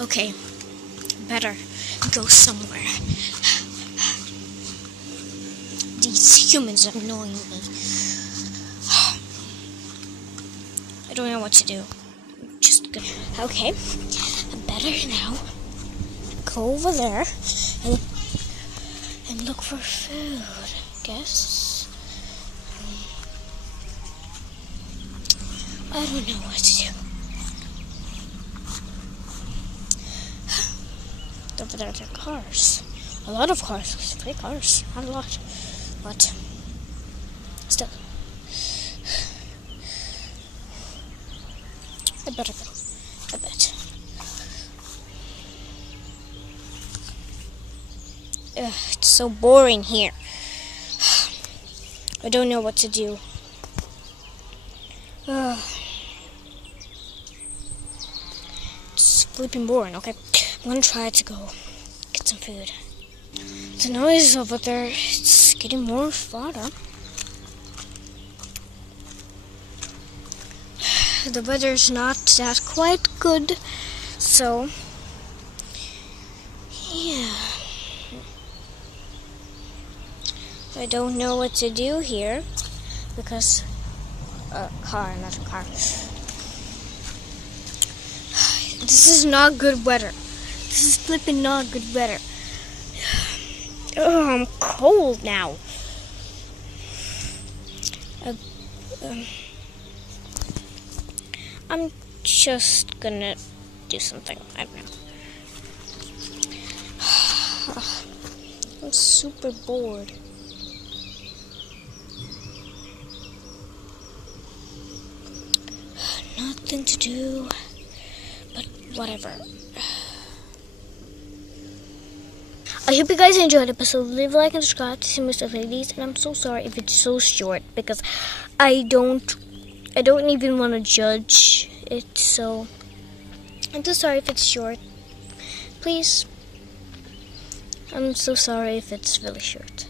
Okay, better go somewhere. These humans are annoying me. I don't know what to do. Just go. Okay, better now go over there and look for food, I guess. I don't know what to do. Over there are cars. A lot of cars. 3 cars. Not a lot. But still. I better go. I bet. It's so boring here. I don't know what to do. It's flipping boring. Okay, I'm gonna try to go get some food. The noise over there, it's getting more louder. The weather's not that quite good, so yeah. I don't know what to do here because car, not a car. This is not good weather. This is flipping not good weather. Oh, I'm cold now. I'm just gonna do something. I don't know. I'm super bored. Nothing to do, but whatever. I hope you guys enjoyed the episode. Leave a like and subscribe to see more stuff like these. And I'm so sorry if it's so short because I don't even want to judge it. So I'm so sorry if it's short. Please. I'm so sorry if it's really short.